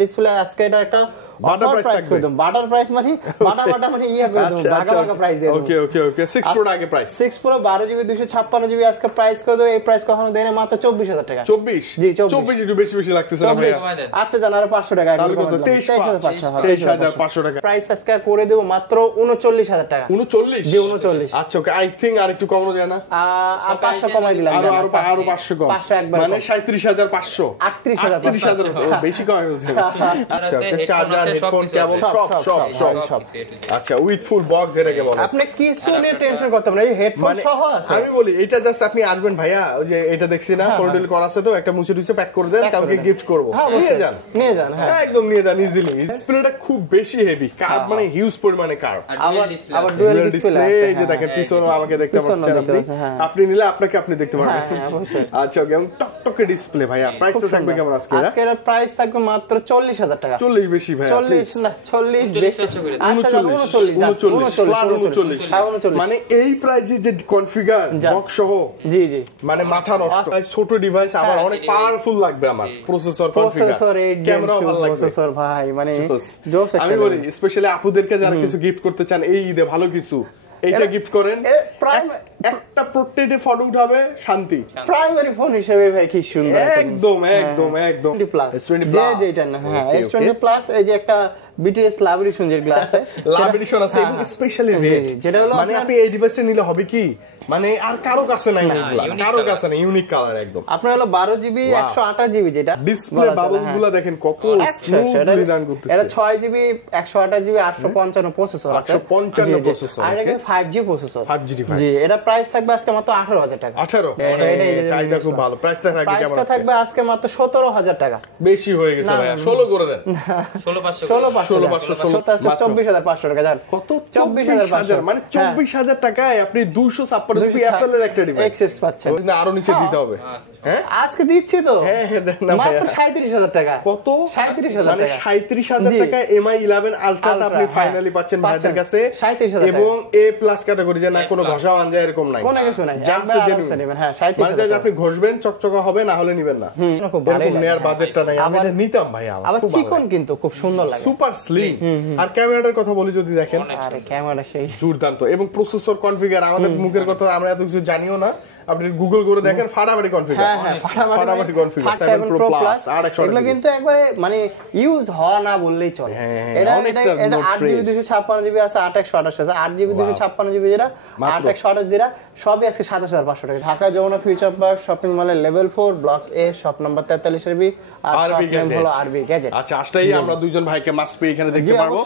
Display আজকে এটা একটা বাটার প্রাইস করে দেব। বাটার প্রাইস মানে বাটা মানে ইয়া করে দেব, বাটা বাটা প্রাইস দেব। ওকে ওকে ওকে 6 প্রো আগে প্রাইস 6 প্রো 12 জিবি 256 জিবি আজকে প্রাইস করে দেব। এই প্রাইস কখনো দেয় না, মাত্র 24000 টাকা। 24 জি 24 একটু বেশি বেশি লাগতেছে না ভাইয়া। আচ্ছা জানার 500 টাকা তাহলে কত 23500 টাকা প্রাইস আজকে করে দেব মাত্র 39000 টাকা। 39 জি 39। আচ্ছা ওকে আই থিং আর একটু কমানো যায় না? আর 500 কমাই দিলাম, আরো 500 কম, 500 একবার মানে 37500 38000 বেশি কম হয়েছে। আচ্ছা চার্জার হেডফোন কেবল সব আচ্ছা উইথ ফুল বক্স এটাকে বলে। আপনি কিছু নিয়ে টেনশন করতে হবে না, এই হেডফোন সহ আছে। আমি বলি এটা জাস্ট আপনি আসবেন ভাইয়া, ওই যে এটা দেখছি না ফোল্ডেবল করা আছে, তো একটা মুছে টুছে প্যাক করে দেন, কালকে গিফট করব। নিয়ে যান হ্যাঁ একদম নিয়ে যান ইজিলি। ডিসপ্লেটা খুব বেশি হেভি, কার্ভ মানে হিউজ পরিমাণে কার্ভ। আবার ডুয়াল ডিসপ্লে আছে, এই যে দেখেন পিছনে আমাকে দেখতে পাচ্ছেন আপনি নিলে আপনাকে আপনি দেখতে পারবেন। আচ্ছা ওকে টকটকে ডিসপ্লে ভাইয়া। প্রাইসটা থাকবে কেমন আজকে? আজকে এর প্রাইস থাকবে মাত্র 40000 টাকা। 40 বেশি ভাইয়া, 40 না 40 বেশি। আচ্ছা 39 মানে এই প্রাইসে যে কনফিগার বক্স সহ জি জি মানে মাথা নষ্ট। ছোট ডিভাইস আবার অনেক পাওয়ারফুল লাগবে আমার। প্রসেসর কনফিগার, ক্যামেরা ভালো লাগবে, প্রসেসর ভাই মানে আমি বলি স্পেশালি আপুদেরকে যারা কিছু গিফট করতে চান এই ঈদে ভালো কিছু এইটা গিফট করেন। একটা পোর্ট্রেটে ফটো উঠাবে শান্তি। প্রাইমারি ফোন হিসেবে ভাই কি সুন্দর একদম একদম একদম S20 প্লাস যেটা না হ্যাঁ S20 প্লাস। এই যে একটা BTS লাভ এডিশন যে গ্লাস আছে, লাভ এডিশন আছে এবং স্পেশালি রেড, যেটা হলো মানে আপনি এই ডিভাইসটা নিলে হবে কি মানে আর কারো কাছে নাই, কারো কাছে নাই, ইউনিক কালার একদম। আপনার হলো 12 জিবি 128 জিবি যেটা ডিসপ্লে বাবলগুলো দেখেন কত স্মুথলি রান করতেছে। এটা 6 জিবি 128 জিবি 855 প্রসেসর আছে, 855 প্রসেসর, আর এটা 5G প্রসেসর। 5G ডিভাইস জি এটা প্রাইস থাকবে আজকে মাত্র 18000 টাকা। 18 এটা চাইদা খুব ভালো। প্রাইসটা থাকবে কেমন? প্রাইসটা থাকবে আজকে মাত্র 17000 টাকা। বেশি হয়ে গেছে ভাইয়া, 16 করে দেন। 16500 আজকে 24500 টাকা। জান কত? 24000 মানে 24000 টাকায় আপনি 256 জিবি অ্যাপলের একটা ডিভাইস এক্সেস পাচ্ছেন। না আরো নিচে দিতে হবে। হ্যাঁ আজকে দিচ্ছি তো। হ্যাঁ দেন না মাত্র 37000 টাকা। কত? 37000 মানে টাকা। 37000 টাকায় MI 11 আলট্রাটা আপনি ফাইনালি পাচ্ছেন ভাইদের কাছে। 37000 এবং A+ ক্যাটাগরি, যে না কোনো ঘষা আঞ্জা এরকম নাই, কোনো কিছু নাই, জাস্ট জেনুইন। হ্যাঁ 37000 মানে আপনি ঘষবেন চকচকা হবে, না হলে নেবেন না। খুব ভালো লাগে, নেয়ার বাজেটটা নাই, আমি নিতাম ভাই। আবার চিকন কিন্তু খুব সুন্দর লাগে, সুপার স্লিম। আর ক্যামেরাটার কথা বলি যদি দেখেন, আরে ক্যামেরা সেই দুর্দান্ত। এবং প্রসেসর কনফিগার আমাদের মুখের কথা আমরা এত কিছু জানিও না, আপনি গুগল করে দেখেন ফাটাফাটি কনফিগার। হ্যাঁ ফাটাফাটি কনফিগার 7 Pro Plus আর 100 এগুলো কিন্তু একবারে মানে ইউজ হওয়া না বললেই চলে। এটা 8GB 256GB আছে, 8128 আছে। 8GB 256GB যেটা 8128 যেটা সবই আজকে 27500 টাকা। Dhaka Jamuna future park shopping মলের level 4 block A shop number 43 B আর শপ নেম হলো আরবি গ্যাজেট। আচ্ছা আসলেই আমরা দুইজন ভাইকে মাস্ট পে এখানে দেখতে পারবো,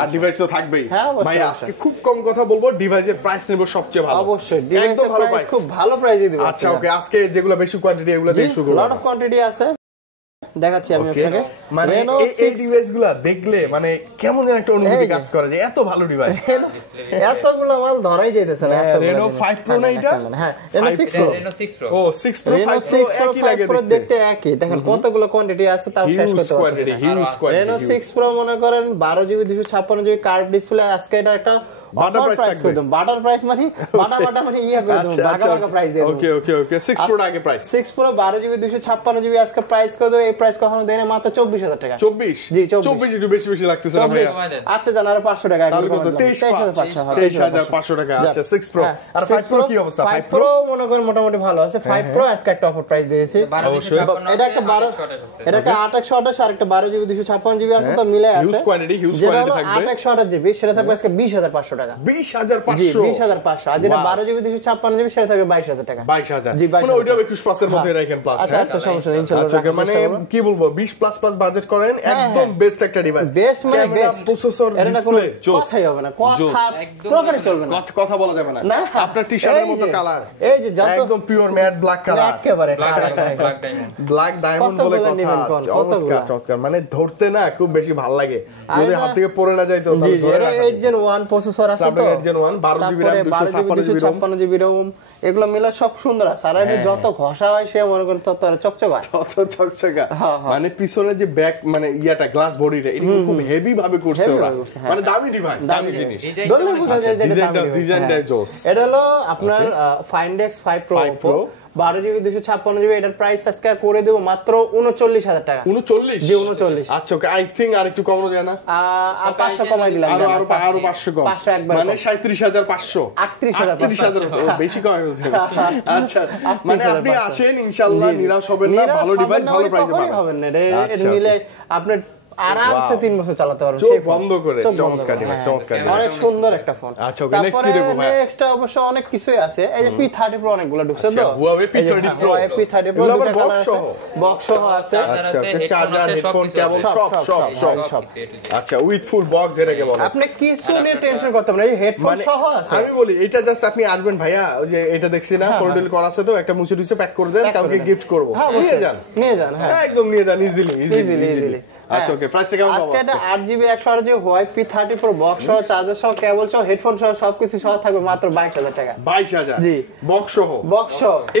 আর ডিভাইস তো থাকবেই ভাই। আজকে খুব কম কথা বলবো, ডিভাইসের প্রাইস নেব সবচেয়ে ভালো। অবশ্যই ডিভাইসের প্রাইস খুব ভালো প্রাইসে দিব। আচ্ছা ওকে আজকে যেগুলো বেশি কোয়ান্টিটি এগুলো দিয়ে শুরু করব। লট অফ কোয়ান্টিটি আছে দেখাচ্ছি আমি আপনাকে। মানে এই ডিভাইসগুলো দেখলে মানে কেমন একটা অনুভূতি কাজ করে যে এত ভালো ডিভাইস। এতগুলো মাল ধরাই যাইতেছে না। Reno 5 Pro না এটা? হ্যাঁ Reno 6 Pro। ও 6 Pro 5 Pro একই লাগে দেখতে একই। দেখেন কতগুলো কোয়ান্টিটি আছে তাও শেষ করতে পারতেছি না। Reno 6 Pro মনে করেন 12GB 256GB কার্ভ ডিসপ্লে। আজকে এটা একটা বাটার প্রাইস করে দেব। বাটার প্রাইস মানে বাটা মানে ইয়া করে দেব, বাটা বাটা প্রাইস দেব। ওকে ওকে ওকে 6 Pro আগে প্রাইস 6 Pro 12GB 256GB আজকে প্রাইস করে দেব। এই প্রাইস কখনো দেয় না, মাত্র 24000 টাকা। 24 জি 24 একটু বেশি বেশি লাগতেছে না ভাইয়া। আচ্ছা জানার 500 টাকা তাহলে কত? 23500 টাকা। আচ্ছা 6 Pro আর 5 Pro কি অবস্থা? 5 Pro মনে করেন মোটামুটি ভালো আছে। 5 Pro আজকে একটা অফার প্রাইস দিয়েছে অবশ্যই। এটা একটা 12 এটা একটা 8128 আর একটা 12GB 256GB আছে, তো মিলে আছে হিউজ কোয়ান্টিটি থাকবে। 8128GB সেটা থাকবে আজকে 20500 টাকা। 20500 জি 20500। আর যেটা 12GB 256GB সেটা থাকবে 22000 টাকা। 22000 জি মানে ওইটা 21 এর মধ্যে রাখেন প্লাস। আচ্ছা সমস্যা নেই ইনশাআল্লাহ। আচ্ছা মানে কি বলবো 20 প্লাস প্লাস বাজেট করেন, একদম বেস্ট একটা ডিভাইস। বেস্ট মানে বেস্ট প্রসেসর ডিসপ্লে কথাই হবে না, কথা চলবে না, কথা বলা যাবে না। আপনার টি-শার্টের মতো কালার, এই যে একদম পিওর ম্যাট ব্ল্যাক কালার, একেবারে ব্ল্যাক ডায়মন্ড বলে কথা। চমৎকার মানে ধরতে না খুব বেশি ভালো লাগে, যদি হাত থেকে পড়ে না যায় তো ধরে রাখা। 8 Gen 1 প্রসেসর আছে তো, 8 Gen 1 12GB RAM 256GB ROM এগুলো মিলে সব সুন্দর আছে। আর এটা যত ঘষা হয় সে মনে করেন তত চকচকা মানে পিছনে যে ব্যাক মানে ইয়াটা গ্লাস বডিটা এটা খুব হেভি ভাবে করছে ওরা, মানে দামি ডিভাইস, দামি জিনিস। ধরলে বোঝা যায় যে ডিজাইনটা জোস। এটা হলো আপনার Find X 5 Pro 12GB 256GB এটার প্রাইস আজকে করে দেব মাত্র 39,000 টাকা। 39? জি 39। আচ্ছা ওকে, আই থিং আর একটু কমানো যায় না? আর 500 কমাই দিলাম, আরো 500 কম, 500 একবার মানে 37,500 38,500 বেশি কম হয়েছে। আচ্ছা মানে আপনি আসেন ইনশাআল্লাহ, নিরাশ হবেন না, ভালো ডিভাইস ভালো প্রাইসে পাবেন। হবেন না, এটা নিলে আপনার আরামসে 3 বছর চালাতে পারবেন চোখ বন্ধ করে। চমৎকার ডিভাইস, চমৎকার ডিভাইস, অনেক সুন্দর একটা ফোন। আচ্ছা ওকে, নেক্সট কি দেখব ভাই? নেক্সট অবশ্য অনেক কিছুই আছে। এই যে P30 Pro অনেকগুলো ঢুকছে তো, Huawei P30 Pro, P30 Pro আবার বক্স সহ আছে। আচ্ছা চার্জার, হেডফোন, কেবল সব। আচ্ছা উইথ ফুল বক্স এটাকে বলে। আপনি কিছু নিয়ে টেনশন করতে হবে না, এই হেডফোন সহ আছে। আমি বলি এটা জাস্ট আপনি আসবেন ভাইয়া, ওই যে এটা দেখছি না কোল্ড করা আছে তো, একটা মুছে টুছে প্যাক করে দেন, কাউকে গিফট করব, নিয়ে যান। হ্যাঁ একদম নিয়ে যান, ইজিলি। আচ্ছা ওকে, প্রাইসটা কেমন পাবো? আজকে এটা 8GB 128GB Huawei P30 Pro box সহ, চার্জার সহ, কেবল সহ, হেডফোন সহ সবকিছু সহ থাকবে মাত্র 22,000 টাকা। 22,000? জি বক্স সহ।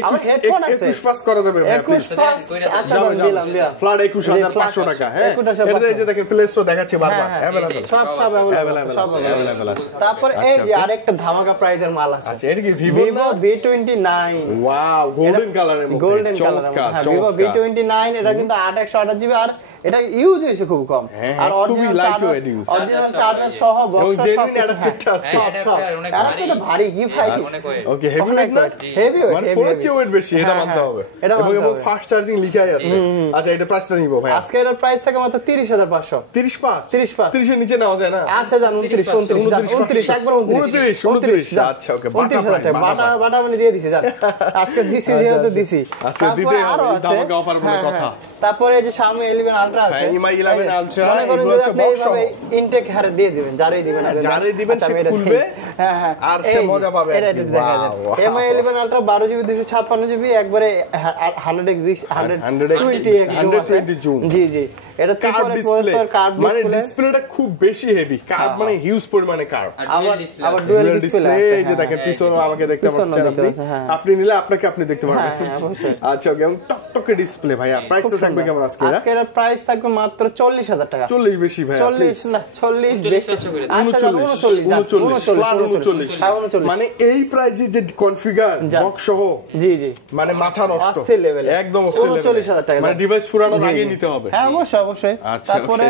আমার হেডফোন আছে 21 পাস করা যাবে ভাই, 21 পাস। আচ্ছা দিলাম ফ্ল্যাট 21,500 টাকা। হ্যাঁ এটা এই যে দেখেন প্লে স্টোর দেখাচ্ছে বারবার, अवेलेबल সব अवेलेबल আছে। তারপর এই যে আরেকটা ধামাকা প্রাইজের মাল আছে। আচ্ছা এটা কি Vivo V29? ওয়াও, গোল্ডেন কালারের মধ্যে, গোল্ডেন কালার। হ্যাঁ Vivo V29, এটা কিন্তু 8/128GB, আর এটা ইউজ হইছে খুব কম, আর অরিজিনাল চার্জার সহ বক্স সহ জেনুইন অ্যাডাপ্টারটা আছে সব। আর এটা ভারী কি ভাই? ওকে, হেভি ওয়েট না? হেভি ওয়েট, মানে ফোনের চেয়ে ওয়েট বেশি, এটা মানতে হবে। এবং ফাস্ট চার্জিং লিখাই আছে। আচ্ছা এটা প্রাইসটা নিব ভাই আজকে এর প্রাইস থাকে মাত্র 30,500। 30 এর নিচে নেওয়া যায় না? আচ্ছা জান 29 একবার 29। আচ্ছা ওকে, 29,000 বাটা মানে দিয়ে দিছি জান, আজকে দিছি যেহেতু দিছি। আজকে দিতে হবে, ধামাকা অফার বলে কথা। তারপরে এই যে Xiaomi 11 Ultra আছে, Mi 11 Ultra, মনে করেন যে আপনি এইভাবে ইনটেক হারে দিয়ে দিবেন, যারাই দিবেন সে খুলবে, হ্যাঁ আর সে মজা পাবে। এটা দেখা যায় Mi 11 Ultra 12GB 256GB একবারে 120 জুম। জি এটা কার্ড প্রসেসর, কার্ড মানে ডিসপ্লেটা খুব বেশি হেভি, কার্ড মানে হিউজ পরিমাণে কার্ড, আবার ডুয়াল ডিসপ্লে আছে। এই যে দেখেন পিছনে আমাকে দেখতে পাচ্ছেন আপনি নিলে আপনাকে আপনি দেখতে পারবেন। আচ্ছা ওকে, টকটকে ডিসপ্লে ভাইয়া, প্রাইসটা থাকবে কেমন আজকে? আজকে এর প্রাইস থাকবে মাত্র 40,000 টাকা। 40 বেশি ভাই, 40 না 40 বেশি। আচ্ছা 39 মানে এই প্রাইসে যে কনফিগার বক্স সহ, জি মানে মাথা নষ্ট অস্থির লেভেল, একদম অস্থির লেভেল। 39,000 টাকা, মানে ডিভাইস পুরানোর আগে নিতে হবে। হ্যাঁ অবশ্যই। তারপরে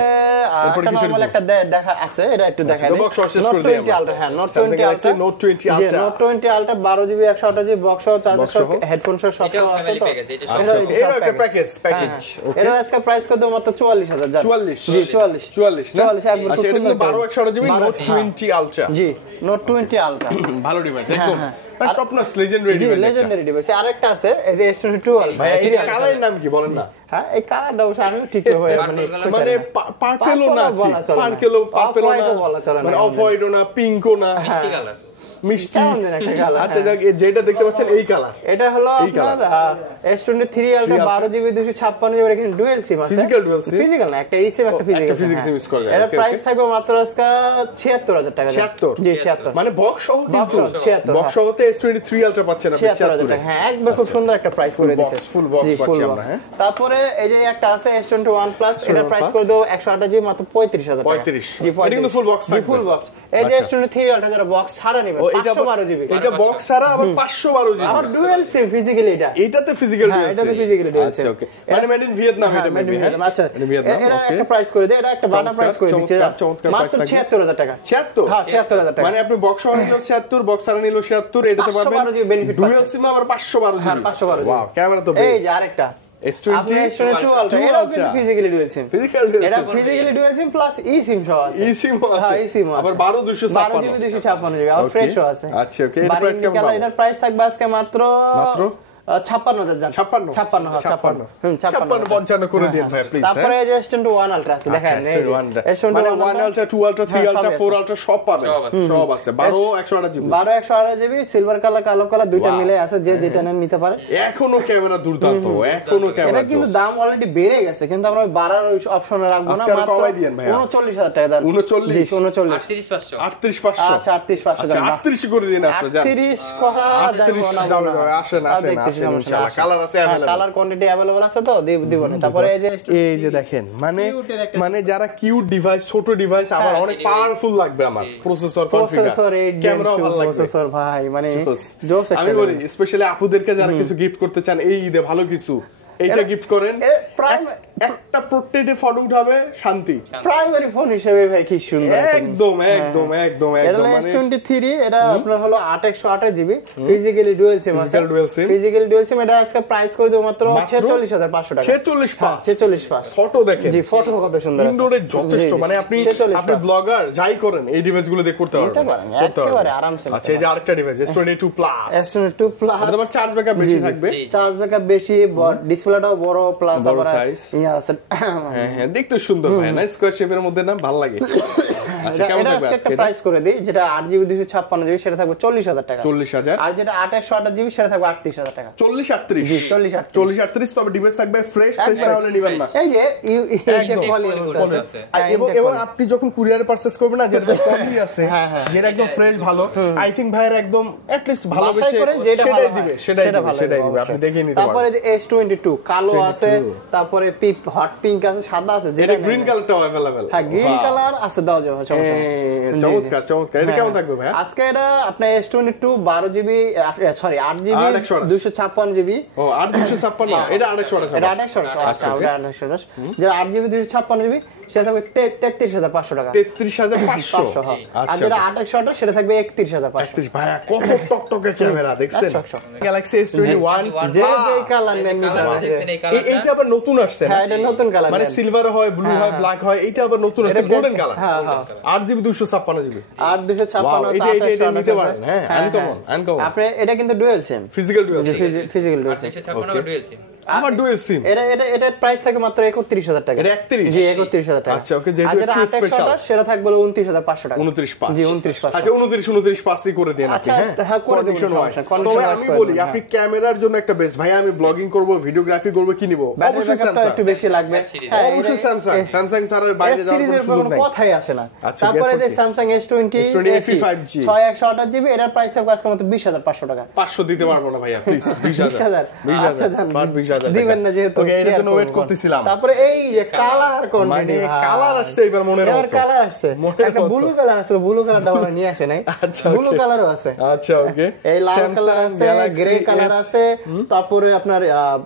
একটা নরমাল একটা দেখা আছে, এটা একটু দেখা দেই। Note 20 Ultra, হ্যাঁ Note 20 Ultra, Note 20 Ultra, Note 20 Ultra 12GB 128GB box সহ, চার্জার সহ, হেডফোন সহ সব আছে তো। এটা একটা প্যাকেজ। ওকে, এটা আজকে প্রাইস কত? মাত্র 44,000। 44? জি 44 না? 44 একবার। আচ্ছা এটা কিন্তু 12/128GB Note 20 Ultra। জি Note 20 Ultra ভালো ডিভাইস একদম, top notch legendary device. Legendary device. আরেকটা আছে এই যে S22 Ultra। ভাই এই কালারের নাম কি বলেন না? হ্যাঁ এই কালারটা অবশ্য আমিও ঠিক মানে পার্পেলও না, মানে অফ হোয়াইটও না, পিঙ্কও না, মিষ্টি কালার। আচ্ছা যেটা দেখতে পাচ্ছেন এই কালার, এটা হলো আপনার S23 Ultra 12GB 256GB, এখানে ডুয়াল সিম আছে। ফিজিক্যাল না, একটা eSIM একটা ফিজিক্যাল ইউজ করা যায়। এর প্রাইস থাকবে মাত্র আজকে 76,000 টাকা। 76? জি 76, মানে বক্স সহ, কিন্তু 76 বক্স সহতে S23 Ultra পাচ্ছেন আপনি 76,000 টাকা। হ্যাঁ একবার খুব সুন্দর একটা প্রাইস করে দিয়েছে, ফুল বক্স পাচ্ছি আমরা। হ্যাঁ তারপরে এই যে একটা আছে S21 Plus, এটা প্রাইস করে দেব 128GB মাত্র 35,000 টাকা। 35? জি এটা কিন্তু ফুল বক্স থাকবে, ফুল বক্স। এই যে S23 Ultra যারা বক্স ছাড়া নেবেন 512GB, এটা বক্স ছাড়া আবার 512GB, আবার ডুয়াল সিম ফিজিক্যালি। এটাতে ফিজিক্যাল হ্যাঁ এটাতে ফিজিক্যালি ডুয়াল সিম। আচ্ছা ওকে, মানে মেড ইন ভিয়েতনাম। এটা মেড ইন ভিয়েতনাম। আচ্ছা এটা একটা প্রাইস করে দেয়, এটা একটা বাটা প্রাইস করে দিচ্ছে মাত্র 76,000 টাকা। 76? হ্যাঁ 76,000 টাকা। মানে আপনি বক্স সহ 76, বক্স ছাড়া নিলো 76, এটাতে পাবেন 512GB বেনিফিট পাচ্ছেন। ডুয়াল সিম আবার 512GB। হ্যাঁ 512GB। ওয়াও, ক্যামেরা তো বেশ। এই যে আরেকটা S22 Ultra, এটা কিন্তু ফিজিক্যালি ডুয়াল সিম। এটা physically dual SIM plus eSIM সহ আছে। eSIM আছে, হ্যাঁ eSIM আছে। আবার 12/256 12GB 256GB আর ফ্রেশ আছে। আচ্ছা ওকে, এর প্রাইস কেমন? এটার প্রাইস থাকবে আজকে মাত্র 56,000। 55 করে দিন ভাই প্লিজ। তারপরে এই যে S21 Ultra আছে, দেখেন এই মানে 1 Ultra 2 Ultra 3 Ultra 4 Ultra সব পাবেন, সব আছে। 12/128GB 12/128GB সিলভার কালার, কালো কালার দুইটা মিলে আছে, যে যেটা নেন নিতে পারে। এখনো ক্যামেরা দুর্দান্ত, এখনো ক্যামেরা। এটা কিন্তু দাম অলরেডি বেড়ে গেছে, কিন্তু আমরা বাড়ার অপশনে রাখবো না, মাত্র কমাই দিয়েন ভাই। 39,000 টাকা দেন। 39? জি 39। 38,500? আচ্ছা 38,500 আচ্ছা 38 করে দিন। আসলে যান 38 করা যাবে না, আসেন। ইনশাআল্লাহ কালার আছে अवेलेबल কালার কোয়ান্টিটি अवेलेबल আছে তো দিব না তারপরে এই যে দেখেন মানে যারা কিউট ডিভাইস ছোট ডিভাইস আবার অনেক পাওয়ারফুল লাগবে আমার প্রসেসর কনফিগার ক্যামেরা ভালো লাগবে প্রসেসর ভাই মানে জোস আমি বলি স্পেশালি আপুদেরকে যারা কিছু গিফট করতে চান এই ঈদে ভালো কিছু এইটা গিফট করেন একটা প্রোটেক্টেড ফটো উঠাবে শান্তি প্রাইমারি ফোন হিসেবে ভাই কি সুন্দর একদম এটা S23 এটা আপনার হলো 8 জিবি ফিজিক্যালি ডুয়াল সিম আছে ফিজিক্যালি ডুয়াল সিম এটা আজকে প্রাইস করে দেব মাত্র 46500 টাকা 46 ফটো দেখেন জি ফটো কত সুন্দর আছে ইনডোরে যথেষ্ট মানে আপনি ব্লগার যাই করেন এই ডিভাইসগুলো দিয়ে করতে পারবেন একেবারে আরামসে আচ্ছা এই যে আরেকটা ডিভাইস S22 প্লাস এটা তোমার চার্জ ব্যাকআপ বেশি থাকবে চার্জ ব্যাকআপ বেশি ডিসপ্লেটাও বড় প্লাস আবার হ্যাঁ দেখতে সুন্দর ভাই না স্কয়ার শেপের মধ্যে না ভালো লাগে আচ্ছা কেমন থাকবে আজকে একটা প্রাইস করে দেই যেটা 8GB 256GB সেটা থাকবে 40000 টাকা 40000 আর যেটা 8/128GB সেটা থাকবে 38000 টাকা 4038 জি 4038 তবে ডিভাইস থাকবে ফ্রেশ না হলে নিবেন না এই যে এই ভলিউম আছে এবং আপনি যখন কুরিয়ারে পারচেজ করবেন না যেটা কমই আছে যেটা একদম ফ্রেশ ভালো আই থিং ভাইয়ের একদম এট লিস্ট ভালোবেসে সেটাই দিবে আপনি দেখিয়ে নিতে পারবেন তারপরে যে S22 কালো আছে তারপরে হট পিঙ্ক আছে সাদা আছে যেটা গ্রিন কালারটাও अवेलेबल হ্যাঁ গ্রিন কালার আছে দাও যাও চমৎকার এটা কেমন থাকবে ভাই আজকে এটা আপনার S22 12GB sorry 8GB 256GB ও 8 256 এটা 828 এটা 828 আচ্ছা ওটা 828 যেটা 8GB 256GB সেটা থাকবে 33500 টাকা 33500 আর যেটা 828 সেটা থাকবে 31500 ভাই কত টকটকে ক্যামেরা দেখছেন গ্যালাক্সি S21 যে কালার নেন এইটা আবার নতুন আসছে হ্যাঁ এটা নতুন কালার মানে সিলভার হয় ব্লু হয় ব্ল্যাক হয় এটা আবার নতুন আসছে গোল্ডেন কালার হ্যাঁ 8GB 256GB 8 এটা নিতে পারেন হ্যাঁ আনকমন আপনি এটা কিন্তু dual SIM physical dual SIM আমার ডুয়াল সিম এটা প্রাইস থাকে মাত্র 31000 টাকা এটা 31 জি 31000 টাকা আচ্ছা ওকে যেহেতু যেটা স্পেশাল সেটা থাকবে 29500 টাকা 29500 জি 29500 আচ্ছা 29 5 করে দেন আপনি হ্যাঁ করে দেন তবে আমি বলি আপনি ক্যামেরার জন্য একটা বেস্ট ভাই আমি ব্লগিং করব ভিডিওগ্রাফি করব কি নিব অবশ্যই স্যামসাং একটু বেশি লাগবে হ্যাঁ অবশ্যই স্যামসাং ছাড়া বাইরে যাওয়ার কোনো সুযোগ নাই কথাই আসে না তারপরে যে স্যামসাং S20 5G 6128GB এটার প্রাইস থাকবে আজকে মাত্র 20500 টাকা 500 দিতে পারবো না ভাইয়া প্লিজ 20000 আচ্ছা জান 20000 দিবেন না যেহেতু ওকে এটা তো ওয়েট করতেছিলাম তারপরে এই যে কালার কোয়ান্টিটি কালার আসছে এবার মনের মতো এবার কালার আসছে একটা ব্লু কালার আছে ব্লু কালারটা আমরা নিয়ে আসে নাই আচ্ছা ব্লু কালারও আছে আচ্ছা ওকে এই লাল কালার আছে গ্রে কালার আছে তারপরে আপনার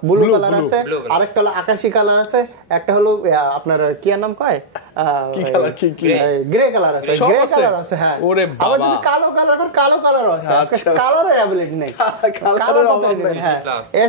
ব্লু কালার আছে আরেকটা হলো আকাশী কালার আছে একটা হলো আপনার কি নাম কয় কি কালার কি গ্রে কালার আছে গ্রে কালার আছে হ্যাঁ ওরে বাবা আবার যদি কালো কালারও আছে আজকে কালারের অ্যাবিলিটি নেই কালারটা দেখবেন হ্যাঁ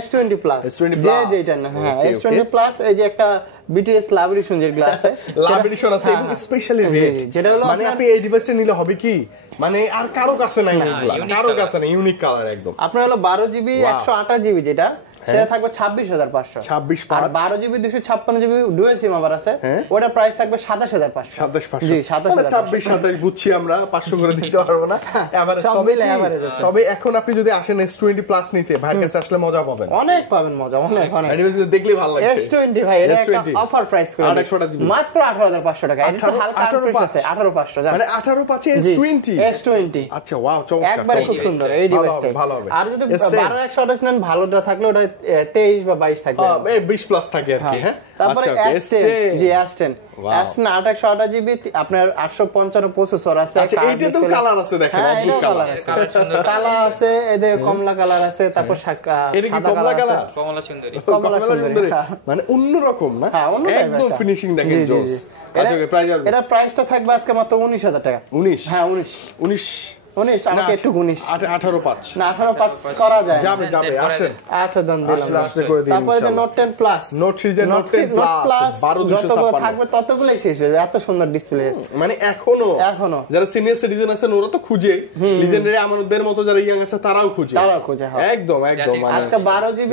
S20 প্লাস যে যেটা না হ্যাঁ S20 প্লাস এই যে একটা BTS লাভ এডিশন যে গ্লাস আছে লাভ এডিশন আছে এবং স্পেশালি রেট যেটা হলো মানে আপনি এই ডিভাইসটা নিলে হবে কি মানে আর কারো কাছে নাই এগুলা কারো কাছে নাই ইউনিক কালার একদম আপনার হলো 12GB 128GB যেটা সেটা থাকবে 26500 26 আর 12GB 256GB ডুয়াল সিম আবার আছে ওটা প্রাইস থাকবে 27500 জি 26 27 বুঝছি আমরা 500 করে দিতে পারবো না এভারেজ তবে এখন আপনি যদি আসেন S20 প্লাস নিতে ভাইয়ের কাছে আসলে মজা পাবেন অনেক পাবেন মজা অনেক দেখলে ভালো লাগবে S20 ভাই এটা একটা অফার প্রাইস করে মাত্র 18500 টাকা এটা হালকা প্রাইস আছে 18500 মানে 18 S20 আচ্ছা ওয়াও চমৎকার একবারে খুব সুন্দর এই ডিভাইসটা ভালো হবে আর যদি 12128 নেন ভালোটা থাকলে ওটা 23 বা 22 থাকবে এই 20 প্লাস থাকে আর কি হ্যাঁ তারপরে S10 জি S10 S10 828GB আপনার 855 প্রসেসর আছে আচ্ছা এইটা তো কালার আছে দেখেন অদ্ভুত কালার আছে কালা আছে এদের কমলা কালার আছে তারপর সাদা কালার কমলা সুন্দরী মানে অন্য রকম না একদম ফিনিশিং দেখেন জোস আচ্ছা প্রাইস এটা প্রাইসটা থাকবে আজকে মাত্র 19000 টাকা 19 হ্যাঁ 19 আমাকে একটু 19 18.5 না 18.5 করা যায় যাবে আসেন আচ্ছা দাম দিলাম আসলে করে দিন তারপরে যে নোট 10 প্লাস নোট সিরিজের নোট 10 প্লাস 12256 থাকবে ততগুলাই শেষ হবে এত সুন্দর ডিসপ্লে মানে এখনো যারা সিনিয়র সিটিজেন আছেন ওরা তো খুঁজে লিজেন্ডারি আমাদের মতো যারা ইয়াং আছে তারাও খুঁজে একদম মানে আজকে 12GB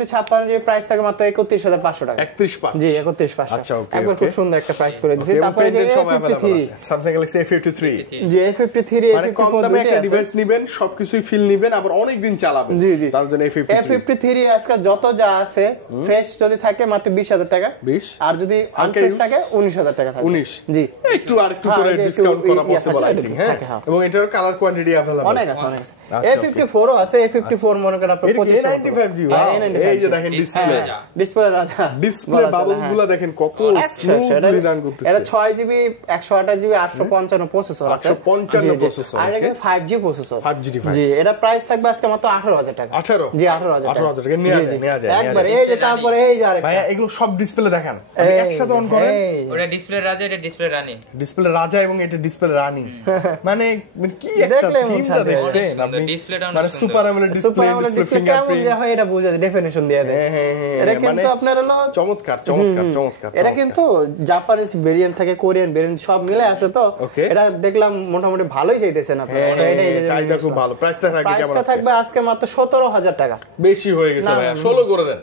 256GB প্রাইস থাকে মাত্র 31500 টাকা 31500 জি 31500 আচ্ছা ওকে একবার খুব সুন্দর একটা প্রাইস করে দিয়েছি তারপরে যে Samsung Galaxy A53 জি A53 মানে কম দামে একটা ডিভাইস নেবেন, সবকিছুই ফিল নেবেন, আবার অনেক দিন চালাবেন। জি জি, তার জন্য A53 আজকে যত যা আছে ফ্রেশ যদি থাকে মাত্র 20000 টাকা, 20, আর যদি আনফ্রেশ থাকে 19000 টাকা থাকে। 19, জি, একটু আরেকটু করে ডিসকাউন্ট করা পসিবল আই থিং। হ্যাঁ, এবং এটার কালার কোয়ান্টিটি अवेलेबल অনেক আছে, অনেক আছে। A54 ও আছে, A54 মনে করেন আপনি 25 A95G, এই যে দেখেন ডিসপ্লে রাজা, ডিসপ্লে বাবলগুলো দেখেন কত স্মুথলি রান করতেছে। এটা 6GB 128GB 855 প্রসেসর আছে, 855 প্রসেসর, আর এটা 5G প্রসেসর, 5G ডিভাইস। জি, এটা প্রাইস থাকবে আজকে মাত্র 18000 টাকা। 18, জি 18000 টাকা নেওয়া যায় একবার। এই যে তারপরে এই যে আরেকটা ভাইয়া, এগুলো সব ডিসপ্লে দেখেন, আপনি একসাথে অন করেন, ওটা ডিসপ্লে রাজা, এটা ডিসপ্লে রানি, ডিসপ্লে রাজা এবং এটা ডিসপ্লে রানি, মানে কি একটা থিমটা দেখছেন আপনি, মানে super AMOLED display, display fingerprint কেমন হয় এটা বুঝাতে ডেফিনেশন দিয়ে দেয়। এটা কিন্তু আপনার হলো চমৎকার চমৎকার চমৎকার। এটা কিন্তু জাপানিজ ভেরিয়েন্ট থাকে, কোরিয়ান ভেরিয়েন্ট সব মিলে আছে, তো এটা দেখলাম মোটামুটি ভালোই চাইতেছেন আপনারা। তো এটা এই যে চাইদা খুব ভালো। প্রাইসটা থাকবে কেমন? প্রাইসটা থাকবে আজকে মাত্র 17000 টাকা। বেশি হয়ে গেছে ভাইয়া, 16 করে দেন,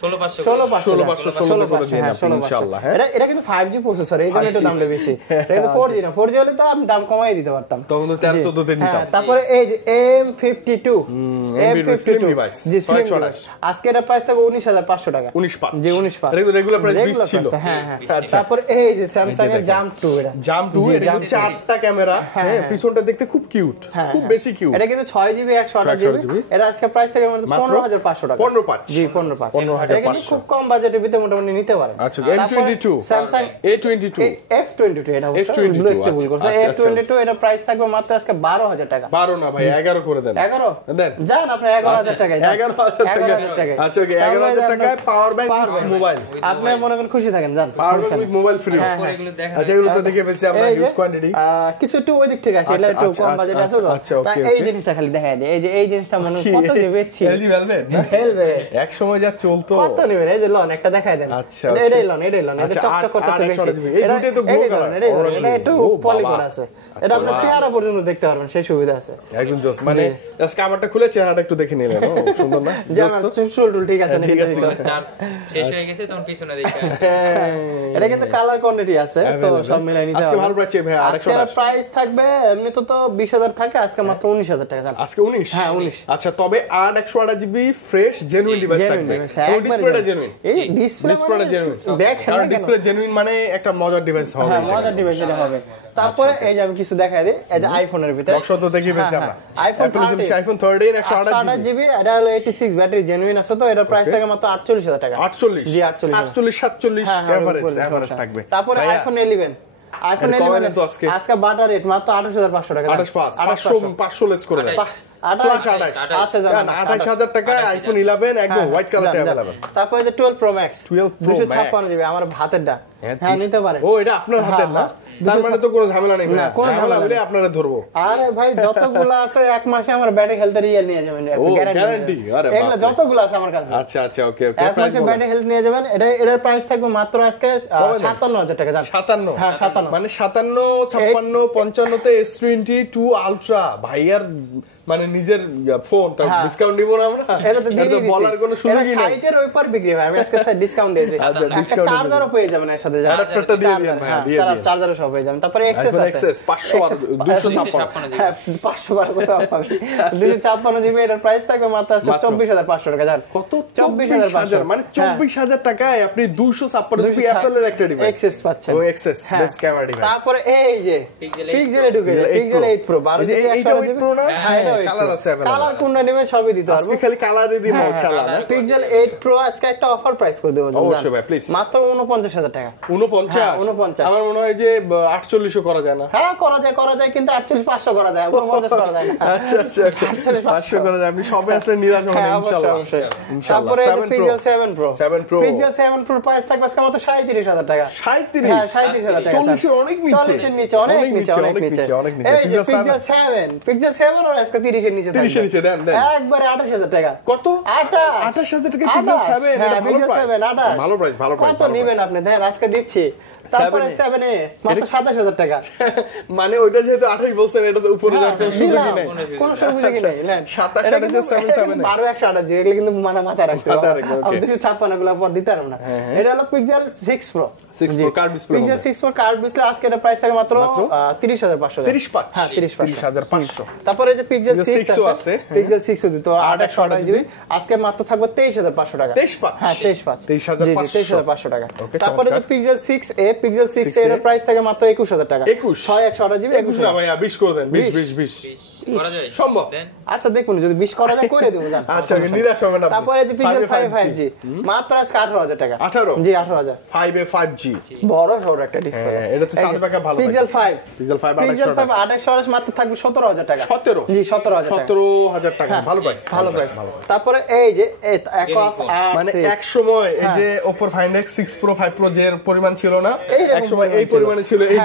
16500 করে দিন আপনি ইনশাআল্লাহ। এটা কিন্তু 5G প্রসেসর, এই জন্য একটু দামটা বেশি। এটা কিন্তু 4G না, 4G হলে তো আমি দাম কমাই দিতে পারতাম, তখন তো 13-14 তে নিতাম। তারপরে এই যে M52 স্লিম ডিভাইস, জি স্লিম ডিভাইস, আজকে এটা প্রাইস থাকবে 19500 টাকা। 19.5, জি 19.5, এটা রেগুলার প্রাইস 20 ছিল। হ্যাঁ হ্যাঁ। তারপর এই যে স্যামসাং এর জাম্প 2, এটা জাম্প 2, এটা হচ্ছে 8টা ক্যামেরা, হ্যাঁ, পিছনটা দেখতে খুব কিউট, খুব বেশি কিউট। এটা কিন্তু 6GB 128GB, এটা আজকে প্রাইস থাকবে মাত্র 15500 টাকা। 15.5, জি 15.5, এটা কিন্তু খুব কম বাজেটের ভিতরে মোটামুটি নিতে পারেন। আচ্ছা, M22, স্যামসাং A22, F22, এটা ব্লু একটু ভুল করছে, F22 এটা প্রাইস থাকবে মাত্র আজকে 12000 টাকা। 12 না ভাই, 11 করে দেন। 11 দেন, জান আপনি 11000 টাকায়, 11000 টাকা। আচ্ছা ওকে, 11000 টাকায় পাওয়ার ব্যাংক মোবাইল, আপনি মনে করেন খুশি থাকেন, জান power bank with mobile free. আচ্ছা, এগুলো তো দেখে ফেলছি আমরা, ইউজ কোয়ান্টিটি কিছু একটু ওই দিক থেকে আসে, এটা একটু কম বাজেট আছে তো। তাই এই জিনিসটা খালি দেখায় দেয়, এই যে এই জিনিসটা মনে কত যে বেচছি, এলজি ভেলভেট এক সময় যা চলতো, কত নেবেন, এই যে লন একটা দেখায় দেন। আচ্ছা, এটাই লন, এটা চকচক করতেছে বেশি, এই দুটোই তো গ্লো কালার, এটা একটু পলি করা আছে, এটা আপনি চেহারা পর্যন্ত দেখতে পারবেন, সেই সুবিধা আছে একদম জোস। মানে জাস্ট কভারটা খুলে চেহারাটা একটু দেখে নিলেন, ও সুন্দর না? জাস্ট চুল ঠিক আছে, ঠিক আছে, চার্জ শেষ হয়ে গেছে তখন পিছনে দেখে। এটা কিন্তু কালার কোয়ান্টিটি আছে, তো সব মিলাই নিতে হবে। আজকে ভালো প্রাইস ভাই, আজকে প্রাইস থাকবে এমনি তো 20000 থাকে, আজকে মাত্র 19000 টাকা জান। আজকে 19? হ্যাঁ 19। আচ্ছা, তবে 128GB ফ্রেশ জেনুইন ডিভাইস থাকবে, ও ডিসপ্লেটা জেনুইন, এই ডিসপ্লেটা জেনুইন, দেখেন আর ডিসপ্লে জেনুইন মানে একটা মজার ডিভাইস হবে। হ্যাঁ মজার ডিভাইস এটা হবে। তারপরে এই যে আমি কিছু দেখাই দিই, এই যে আইফোনের ভিতরে বক্স তো দেখি ফেলছি আমরা, আইফোন 13 128GB, এটা হলো 86 ব্যাটারি জেনুইন আছে, তো এটা প্রাইস থাকে মাত্র 48000 টাকা। 48? জি 48, 47 এভারেজ থাকবে। তারপরে আইফোন 11, আইফোন 11 আজকে বাটার রেট মাত্র 28500 টাকা। 500 লেস করে দেন, ফ্ল্যাশ 28। আচ্ছা জান, 28000 টাকায় আইফোন 11 একদম হোয়াইট কালারে अवेलेबल। তারপরে যে 12 প্রো ম্যাক্স 256GB, আমার হাতেরটা, হ্যাঁ নিতে পারেন। ও এটা আপনার হাতের না, তার মানে তো কোনো ঝামেলা নেই, না কোনো ঝামেলা হলে আপনারা ধরবো। আরে ভাই যতগুলো আছে এক মাসে আমার ব্যাটারি হেলথের ইয়ে নিয়ে যাবেন, গ্যারান্টি। আরে এগুলো যতগুলো আছে আমার কাছে, আচ্ছা আচ্ছা ওকে ওকে, এক মাসে ব্যাটারি হেলথ নিয়ে যাবেন। এটার প্রাইস থাকবে মাত্র আজকে 57000 টাকা জান। 57? হ্যাঁ 57, মানে 57 56 55 তে S22 আলট্রা ভাইয়ার মানে নিজের ফোন, তার ডিসকাউন্ট দিব না আমরা, এটা তো দিয়ে দিছি, বলার কোনো সুযোগই নেই। 60 এর ওপর বিক্রি হয়, আমি আজকে ডিসকাউন্ট দিয়েছি। একটা চার্জারও পেয়ে যাবেন এর সাথে, অ্যাডাপ্টারটা দিয়ে দিন ভাই, দিয়ে দিন, চার্জারও সব পেয়ে যাবেন। তারপরে এক্সেস আছে, এক্সেস 256, হ্যাঁ 512 করে পাবেন, 256GB। এটার প্রাইস থাকবে মাত্র আজকে 24500 টাকা জান। কত? 24500, মানে 24000 টাকায় আপনি 256 অ্যাপলের একটা ডিভাইস এক্সেস পাচ্ছেন। ও এক্সেস বেস্ট ক্যামেরা ডিভাইস। তারপরে এই যে পিক্সেলে ঢুকেছে, পিক্সেল 8 প্রো 12GB, এইটা 8 প্রো না? হ্যাঁ কালার আছে अवेलेबल, কালার কোনটা নেবেন সবই দিতে পারবো, আজকে খালি কালারই দিব খেলা না। পিক্সেল 8 প্রো আজকে একটা অফার প্রাইস করে দেব জান, অবশ্যই ভাই প্লিজ, মাত্র 49000 টাকা। 49? আমার মনে হয় যে 48 করা যায় না? হ্যাঁ করা যায়, কিন্তু 48500 করা যায়, 49 করা যায় না। আচ্ছা আচ্ছা 500 করা যায়, আপনি সবে আসলে নিরাশ হবেন না ইনশাআল্লাহ। তারপরে pixel 7 pro, 7 pro, pixel 7 pro price থাকবে আজকে মাত্র 37000 টাকা। 37? হ্যাঁ 37000 টাকা। 40 এর অনেক নিচে, 40 এর নিচে, অনেক নিচে। এই যে পিক্সেল 7 ওর আজকে 30 এর নিচে 30 এর নিচে দেন একবারে 28000 টাকা। কত? 28000 টাকা পিক্সেল 7 এটা ভালো প্রাইস ভালো প্রাইস কত নেবেন আপনি? দেখেন আজকে দিচ্ছি। তারপরে 7 এ মাত্র 27000 টাকা। মানে ওইটা যেহেতু 28 বলছেন এটা তো উপরে যাওয়ার কোনো সুযোগই নাই, কোনো সুযোগই নাই। নেন 27 12 128 এগুলো কিন্তু মাথায় রাখতে হবে। আমি 256 গুলো পর দিতে পারবো না। এটা হলো pixel 6 Pro card display, pixel 6 Pro card display. আজকে এটা প্রাইস থাকে মাত্র 30500 টাকা। 35 হ্যাঁ 30500। তারপরে যে পিক্সেল 6 আছে, পিক্সেল 6 দিত 828 জিবি, আজকে মাত্র থাকবে 23500 টাকা। 23500 হ্যাঁ 23500 টাকা। ওকে, তারপরে যে পিক্সেল 6a পিক্সেল 6a এর প্রাইস থাকে মাত্র 21000 টাকা। 6128 জিবি 21 না ভাইয়া 20 করে দেন। 20 করা যায় সম্ভব। আচ্ছা দেখুন যদি 20 করা যায় করে দেব জান। আচ্ছা নিরাশ হবে না। তারপরে যে পিক্সেল 5g মাত্র আজকে 18000 টাকা। 18 জি 18000 5a 5g বড় সর একটা ডিসপ্লে। এটা তো সাউন্ড ব্যাকআপ ভালো। পিক্সেল 5 পিক্সেল 5 828 মাত্র থাকবে 17000 টাকা। 17 জি 17000 টাকা ভালো প্রাইস, ভালো প্রাইস। তারপরে এই যে Aquos R6 মানে এক সময় এই যে Oppo Find X 6 Pro 5 Pro যে পরিমাণ ছিল না, এক সময় এই পরিমাণে ছিল এই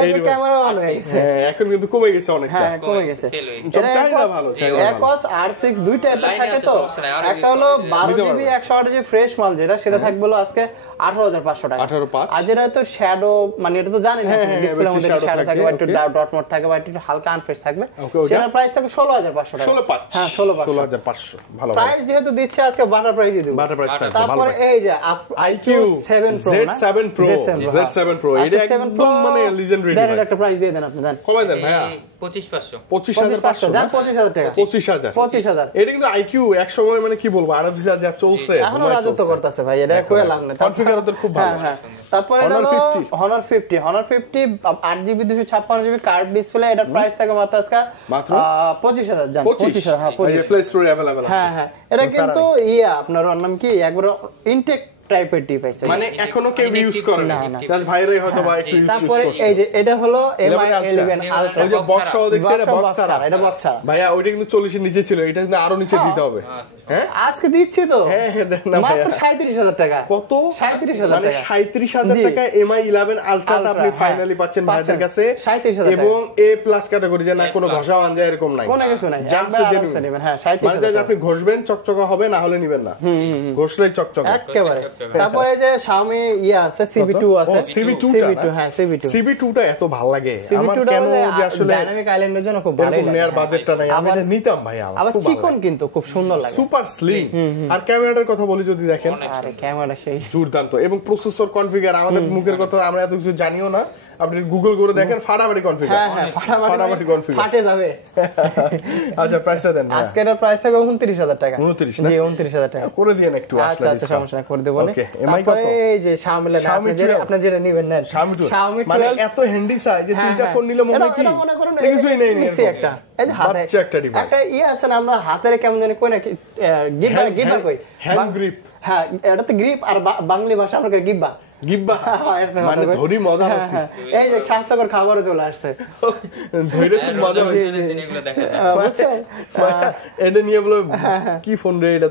এই যে ক্যামেরা অন হয়ে গেছে। হ্যাঁ এখন কিন্তু কমে গেছে অনেকটা। হ্যাঁ কমে গেছে। এটা চাহিদা ভালো, Aquos R6 দুই টাইপের থাকে তো। একটা হলো 12GB 128GB ফ্রেশ মাল যেটা সেটা থাকবে হলো আজকে 18500 টাকা। 18,500 আর যেটা তো শ্যাডো মানে এটা তো জানেন না ডিসপ্লের মধ্যে শ্যাডো থাকে বা একটু ডট মোড থাকে বা একটু হালকা আনফ্রেশ থাকবে, সেটার প্রাইস থাকে 16500 টাকা। 16500 হ্যাঁ 16500 ভালো প্রাইস যেহেতু দিচ্ছে আজকে বাটার প্রাইসই দেব। বাটার প্রাইস থাকবে। তারপর এই যে IQ 7 Pro Z7 Pro এটা একদম মানে লিজেন্ডারি ডিভাইস। দেন একটা প্রাইস দিয়ে দেন আপনি দেন। কমাই দেন ভাইয়া 25500 জান 25000 টাকা। 25000 এটা কিন্তু IQ এক সময় মানে কি বলবো আরটিফিশিয়াল যা চলছে এখনো রাজত্ব করতেছে ভাই, এটা কই লাভ নেই। কনফিগারেটর খুব ভালো। হ্যাঁ তারপরে এটা হলো Honor 50 8GB 256GB curve display. এটার প্রাইস থাকে মাত্র আজকে 25000 জান। 25000 হ্যাঁ 25 প্লে স্টোরে अवेलेबल আছে। হ্যাঁ এটা কিন্তু আপনার নাম কি একবার ইনটেক টাইপের ডিভাইস মানে এখনো কেউ ইউজ করে না, জাস্ট ভাইরাই হয়তো বা একটু ইউজ করছে। তারপরে এই যে এটা হলো MI 11 আলট্রা, ওই যে বক্স সহ দেখছেন, এটা বক্স ছাড়া। এটা বক্স ছাড়া ভাইয়া ওইটা কিন্তু 40 এর নিচে ছিল, এটা কিন্তু আরো নিচে দিতে হবে। হ্যাঁ আজকে দিচ্ছি তো। হ্যাঁ দেন না ভাইয়া মাত্র 37000 টাকা। কত? 37000 মানে টাকা। 37000 টাকা MI 11 আলট্রাটা আপনি ফাইনালি পাচ্ছেন ভাইদের কাছে। 37000 এবং A+ ক্যাটাগরি, যে না কোনো ঘষা আঞ্জা এরকম নাই, কোনো কিছু নাই, জাস্ট জেনুইন। হ্যাঁ 37000 মানে আপনি ঘষবেন চকচকা হবে, না হলে নিবেন না। ঘষলেই চকচকা একেবারে। তারপরে যে Xiaomi আছে CB2 আছে। CB2 হ্যাঁ CB2 টা এত ভালো লাগে আমার, কেন যে আসলে ডাইনামিক আইল্যান্ডের জন্য খুব ভালো লাগে। নেয়ার বাজেটটা নাই, আমি এটা নিতাম ভাই। আমার আবার চিকন কিন্তু খুব সুন্দর লাগে, সুপার স্লিম। আর ক্যামেরাটার কথা বলি যদি দেখেন, আরে ক্যামেরা সেই দুর্দান্ত। এবং প্রসেসর কনফিগার, আমাদের মুখের কথা আমরা এত কিছু জানিও না, আপনি গুগল করে দেখেন, ফাটাফাটি কনফিগার। হ্যাঁ ফাটাফাটি কনফিগার, ফাটে যাবে। আচ্ছা প্রাইসটা দেন। আজকে এর প্রাইস থাকবে 29000 টাকা। 29 না? জি 29000 টাকা করে দিয়েন একটু। আচ্ছা সমস্যা না, করে দেব। ওকে এমআই কত? এই যে Xiaomi আপনি যেটা নেবেন নেন। Xiaomi মানে এত হ্যান্ডি সাইজ যে তিনটা ফোন নিলে মনে কি মনে করুন কিছুই নেই নিচে একটা এই যে হাতে একটা ডিভাইস, একটা আছে না, আমরা হাতের কেমন জানি কই না গিবা কই হ্যান্ড গ্রিপ। হ্যাঁ এটা তো গ্রিপ, আর বাংলা ভাষা আমরা গিব্বা গিব্বা, মানে ধরি মজা হচ্ছে। এই যে স্বাস্থ্যকর খাবারও চলে আসছে, ধরে খুব মজা হচ্ছে। এগুলো দেখা যায় বুঝছেন? এটা নিয়ে বলে কি ফোন রে, এটা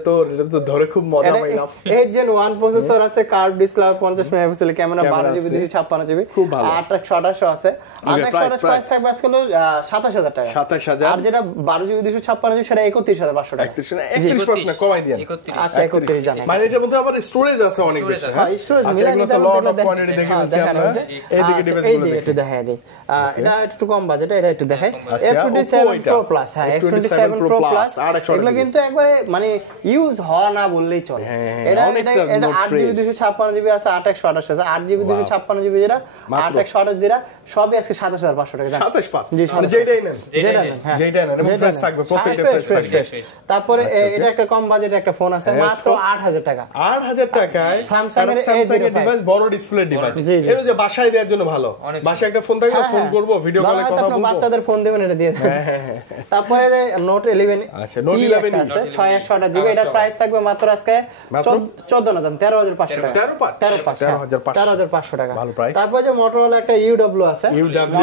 তো ধরে খুব মজা পাইলাম। 8 Gen 1 প্রসেসর আছে, curve display 50 megapixel camera, 12GB 256GB, খুব ভালো। 828 আছে। 828 প্রাইস থাকবে আজকে 27000 টাকা। 27000। আর যেটা 12GB 256GB সেটা 31500 টাকা। 31% না কমাই দিয়েন। আচ্ছা 31 জানেন। মানে এটার মধ্যে আবার স্টোরেজ আছে অনেক বেশি। হ্যাঁ স্টোরেজ মিলানি তো লট অফ কোয়ান্টিটি দেখে দিয়েছি আমরা। এইদিকে ডিভাইসগুলো দেখি, একটু দেখাই দিই। এটা একটু কম বাজেট, এটা একটু দেখাই। আচ্ছা, F27 Pro Plus, হ্যাঁ F27 Pro Plus। এগুলো কিন্তু একবারে মানে ইউজ হওয়া না বললেই চলে। এটা 8GB 256GB আছে, 828 আছে। 8GB 256GB যেটা 828 যেটা সবই আজকে 27500 টাকা। 27500 জি মানে যেটাই নেন, হ্যাঁ যেটাই নেন এবং ফ্রেশ থাকবে, প্রত্যেকটা ফ্রেশ থাকবে। তারপরে এটা একটা কম বাজেটের একটা ফোন আছে, মাত্র 8000 টাকা। 8000 টাকায় Samsung এর ডিভাইস, বড় ডিসপ্লে ডিভাইস। এটা যে বাসায় দেওয়ার জন্য ভালো, বাসায় একটা ফোন থাকলে ফোন করব, ভিডিও কলে কথা বলবো, বাচ্চাদের ফোন দেবেন, এটা দিয়ে দেন। তারপরে যে Note 11, আচ্ছা Note 11 আছে 628GB, এটার প্রাইস থাকবে মাত্র আজকে 14500 টাকা। 13500 টাকা ভালো প্রাইস। তারপর যে Motorola একটা UW আছে, UW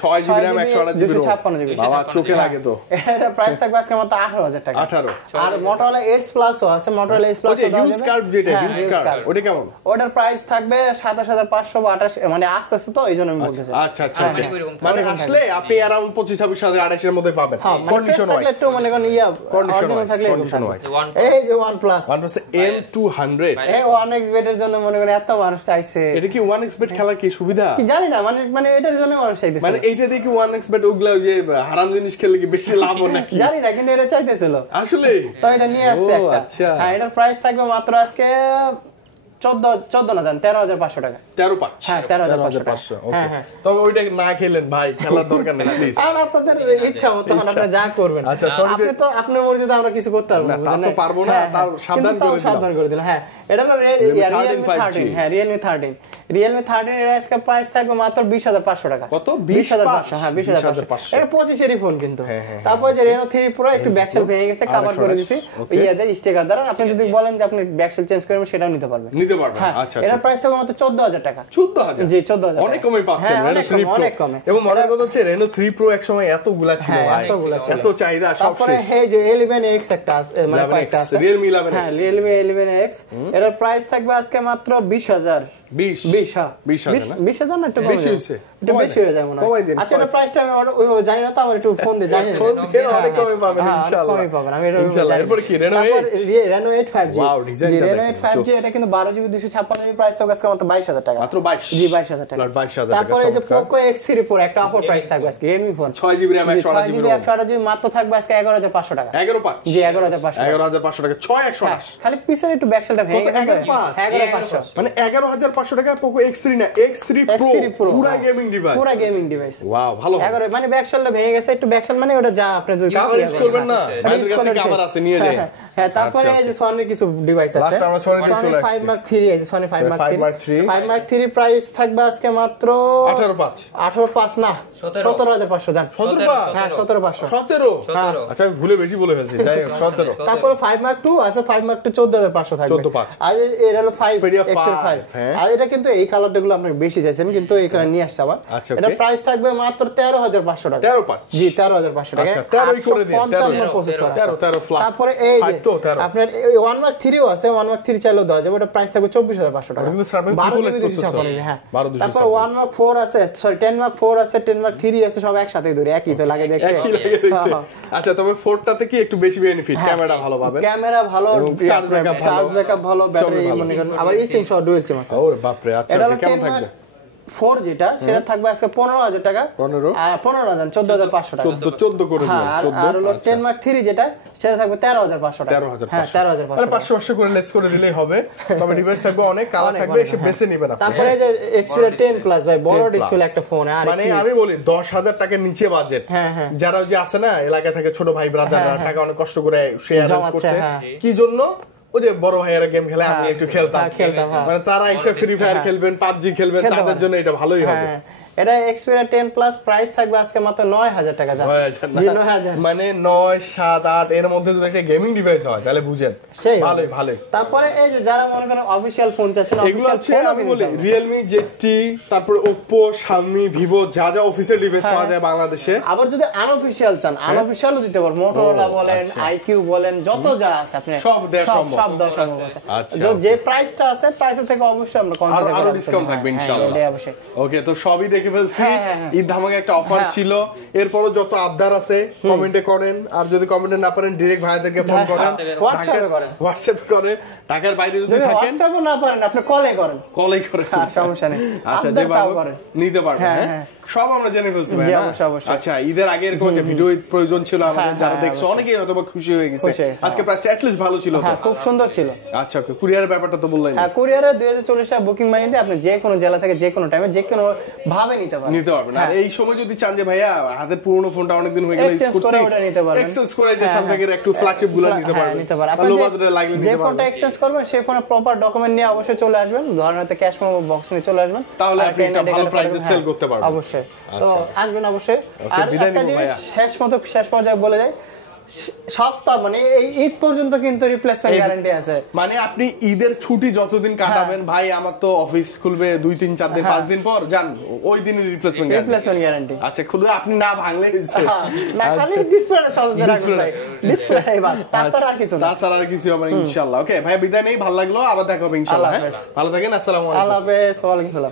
6GB RAM 128GB 256GB, বাবা চোখে লাগে তো। এটা প্রাইস থাকবে আজকে মাত্র 18000 টাকা। 18। আর Motorola Edge Plus ও আছে, Motorola Edge Plus ওই যে হিউজ কার্ভ, যেটা হিউজ কার্ভ, ওটা কেমন? ওটার প্রাইস থাকবে থাকবে 27500 বা 28, মানে আস্তে আস্তে তো এইজন্য আমি বলতেছি। আচ্ছা আচ্ছা, মানে আসলে আপনি अराउंड 25-26,000 এর মধ্যে পাবেন কন্ডিশন ওয়াইজ। একটু মনে করেন অরিজিনাল থাকলে কন্ডিশন ওয়াইজ। এই যে OnePlus M200 এই 1xBet এর জন্য মনে করেন এত মানুষ চাইছে। এটা কি 1xBet খেলা কি সুবিধা কি জানি না, মানে এটার জন্য মানুষ চাইতেছে। মানে এইটা দিয়ে কি 1xBet ওগুলা যে হারাম জিনিস খেলে কি বেশি লাভ হয় নাকি জানি না, কিন্তু এটা চাইতেছিল আসলে, তো এটা নিয়ে আসছে একটা। আচ্ছা। হ্যাঁ, এটার প্রাইস থাকবে মাত্র আজকে 13,500 টাকা। 13,500 হ্যাঁ, 13,500 ওকে। তবে ওইটা না খেলেন ভাই, খেলার দরকার নেই প্লিজ। আর আপনাদের ইচ্ছা মতো আপনারা যা করবেন। আচ্ছা, আপনি তো আপনার মর্জিতে আমরা কিছু করতে পারবো না, তা তো পারবো না, তার সাবধান করে দিলাম। হ্যাঁ, এটা হলো Realme 13। হ্যাঁ, Realme 13 এর আজকে প্রাইস থাকবে মাত্র 20,500 টাকা। কত? 20,500। হ্যাঁ, 20,500। এটা 25 এরই ফোন কিন্তু। তারপর যে Reno 3 Pro একটু ব্যাকসেল ভেঙে গেছে, কভার করে দিয়েছি ইয়াদের স্টিকার দ্বারা। আপনি যদি বলেন যে আপনি ব্যাকসেল চেঞ্জ করবেন, সেটাও নিতে পারবেন। আচ্ছা, এটার প্রাইস থাকবে মাত্র 14,000 টাকা। 14,000? জি, 14,000। অনেক কমে পাচ্ছেন Reno 3 Pro। অনেক কমে। এবং মজার কথা হচ্ছে Reno 3 Pro এক সময় এতগুলা ছিল ভাই, এত চাহিদা, সব তারপরে শেষ। এই যে 11X একটা আছে, মানে কয়েকটা আছে। Realme 11X। হ্যাঁ, Realme 11X এটার প্রাইস থাকবে আজকে মাত্র 20,000। 20,000 না, একটু বেশি হয়েছে, একটু বেশি হয়ে যায় মনে হয়। আচ্ছা, এটা প্রাইসটা আমি ওইভাবে জানি না, তো আমার একটু ফোন দিয়ে জানি না। অনেক কমে পাবেন ইনশাআল্লাহ। কমই পাবেন, আমি এটা ইনশাআল্লাহ। এরপর কি Reno 8? Reno 8 5G। ওয়াও, ডিজাইনটা Reno 8 5G এটা কিন্তু 12GB 256GB, প্রাইস থাকবে আজকে মাত্র 22,000 টাকা। মাত্র 22? জি, 22,000 টাকা। 22,000 টাকা। তারপরে এই যে Poco X3 Pro একটা অফার প্রাইস থাকবে আজকে, gaming phone, 6GB RAM 128GB 128GB মাত্র থাকবে আজকে 11,500 টাকা। 11,500? জি, 11,500 টাকা। 11,500 টাকা, 6,128। খালি পিছনে একটু ব্যাকসেলটা ভেঙে গেছে। 11,500 মানে 11,500 টাকা Poco X3 না, X3 Pro পুরো গেমিং ডিভাইস। পুরো গেমিং ডিভাইস। ওয়াও, ভালো। 11 মানে ব্যাকসেলটা ভেঙে গেছে, একটু ব্যাকসেল মানে ওটা যা আপনি যদি ইউজ করবেন না, আমাদের কাছে ক্যামেরা আছে, নিয়ে যান। হ্যাঁ, তারপরে এই যে Sony কিছু ডিভাইস আছে। লাস্ট আমরা Sony দিয়ে চলে আসছি। 5 Mark 3, এই যে Sony 5 Mark 3। 5 Mark 3 প্রাইস থাকবে আজকে মাত্র 18,500 না, 17,500 জান। 17,500? হ্যাঁ, 17,500। 17? আচ্ছা, আমি ভুলে বেশি বলে ফেলছি, যাই হোক 17। তারপরে 5 Mark 2 আছে, 5 Mark 2 14,500 থাকবে। 14,500। আর এটা হলো 5 Xperia Excel 5। আর এটা কিন্তু এই কালারটা গুলো আপনি বেশি চাইছেন, কিন্তু এখানে নিয়ে আসছে আবার। আচ্ছা, এটা প্রাইস থাকবে মাত্র 13,500 টাকা। 13,500? জি, 13,500 টাকা। আচ্ছা, 13 করে দিন। 855 প্রসেসর আছে। 13 ফ্ল্যাট। তারপরে এই যে আপনার 1 Mark 3 ও আছে, 1 Mark 3 চাইলেও দেওয়া যাবে। এটা প্রাইস থাকবে 24,500 টাকা। কিন্তু স্যার, 12 প্রসেসর। হ্যাঁ, তারপর 1 Mark 4 আছে, সরি 10 Mark 4 আছে, 10 Mark 3 আছে, সব একসাথে ধরে একই তো লাগে দেখতে। আচ্ছা, তবে 4টাতে কি একটু বেশি বেনিফিট, ক্যামেরা ভালো পাবেন, ক্যামেরা ভালো, চার্জ ব্যাকআপ ভালো, ব্যাটারি মনে করেন আবার eSIM সহ ডুয়াল সিম আছে। ওরে বাপ রে। আচ্ছা, কেমন থাকবে? 4 যেটা সেটা থাকবে আজকে 15,000 টাকা। 15? 15,000 14,500 টাকা। 14 করে দিন। আর হলো 10 Mark 3 যেটা সেটা থাকবে 13,500 টাকা। 13,500? হ্যাঁ, 13,500। মানে 500 করে লেস করে দিলেই হবে। তবে ডিভাইস থাকবে অনেক, কালার থাকবে, এসে বেছে নেবেন আপনি। তারপরে এই যে Xperia 10 Plus ভাই, বড় ডিসপ্লে একটা ফোন। আর মানে আমি বলি 10,000 টাকার নিচে বাজেট, যারা যে আছে না এলাকা থেকে ছোট ভাই ব্রাদাররা টাকা অনেক কষ্ট করে শেয়ার করছে, কি জন্য? ওই যে বড় ভাইয়েরা গেম খেলে, আমি একটু খেলতাম, মানে তারা একসাথে ফ্রি ফায়ার খেলবেন, পাবজি খেলবেন, তাদের জন্য এটা ভালোই হবে। এটা Xperia 10 Plus প্রাইস থাকবে আজকে মাত্র 9,000 টাকা। জান, 9,000 মানে 9, 7, 8 এর মধ্যে যদি একটা গেমিং ডিভাইস হয় তাহলে বুঝেন ভালোই ভালো। তারপরে এই যে যারা মনে করেন অফিশিয়াল ফোন চাচ্ছেন, এগুলো হচ্ছে আমি বলি Realme, ZT, তারপর Oppo, Xiaomi, Vivo, যা যা অফিসিয়াল ডিভাইস পাওয়া যায় বাংলাদেশে। আবার যদি আনঅফিশিয়াল চান, আনঅফিশিয়ালও দিতে পারবো। Motorola বলেন, IQ বলেন, যত যা আছে আপনি সব দেওয়া সম্ভব আছে। যে প্রাইসটা আছে, প্রাইসের থেকে অবশ্যই আমরা কনসিডার করব, আরো ডিসকাউন্ট থাকবে ইনশাআল্লাহ। ওকে, তো সবই দেখে ফেলছি। ঈদ ধামাকা একটা অফার ছিল। এরপরও যত আবদার আছে কমেন্টে করেন, আর যদি কমেন্টে না পারেন ডিরেক্ট ভাইদেরকে ফোন করেন, হোয়াটসঅ্যাপ করেন। ঢাকার বাইরে যদি থাকেন, হোয়াটসঅ্যাপও না পারেন, আপনি কলে করেন, সমস্যা নেই। আচ্ছা, যেভাবে নিতে পারবেন। হ্যাঁ, সব আমরা জেনে ফেলছি ভাই। আচ্ছা, ঈদের আগে এরকম একটা ভিডিও প্রয়োজন ছিল আমাদের, যারা দেখছো অনেকেই হয়তো খুশি হয়ে গেছে। আজকে প্রাইসটা এট লিস্ট ভালো ছিল, খুব সুন্দর ছিল। আচ্ছা, ওকে, কুরিয়ারের ব্যাপারটা তো বললেন। হ্যাঁ, কুরিয়ারে 2040 টাকা বুকিং মানি দিয়ে আপনি যে কোনো জেলা থেকে যে কোনো টাইমে যে কোনো ভাবে নিতে পারবেন। আর এই সময় যদি চান যে ভাইয়া হাতের পুরনো ফোনটা অনেকদিন হয়ে গেল, এক্সচেঞ্জ করে ওটা নিতে পারবেন, এক্সচেঞ্জ করে যে স্যামসাং এর একটু ফ্ল্যাগশিপ গুলো নিতে পারবেন। আপনি যে ফোনটা এক্সচেঞ্জ করবেন সেই ফোনের প্রপার ডকুমেন্ট নিয়ে অবশ্যই চলে আসবেন, ধরেন হয়তো ক্যাশ মেমো বক্স নিয়ে চলে আসবেন, তাহলে আপনি একটা ভালো প্রাইসে সেল করতে পারবেন অবশ্যই। তো আসবেন অবশ্যই। আর একটা জিনিস শেষ পর্যায়ে বলে যাই, সপ্তাহ মানে এই ঈদ পর্যন্ত কিন্তু রিপ্লেসমেন্ট গ্যারান্টি আছে। মানে আপনি ঈদের ছুটি যতদিন কাটাবেন ভাই, আমার তো অফিস খুলবে 2 3 4 দিন 5 দিন পর, যান ওই দিনের রিপ্লেসমেন্ট গ্যারান্টি। আচ্ছা, খুলে আপনি না ভাঙলে না, খালি ডিসপ্লেটা সহজে রাখবেন ভাই, ডিসপ্লেটাই বাদ, তাছাড়া আর কিছু না, তাছাড়া আর কিছু হবে ইনশাআল্লাহ। ওকে ভাই, বিদায় নেই, ভালো লাগলো, আবার দেখা হবে ইনশাআল্লাহ। ভালো থাকেন, আসসালামু আলাইকুম। আল্লাহ হাফেজ, ওয়া আলাইকুম আসসালাম।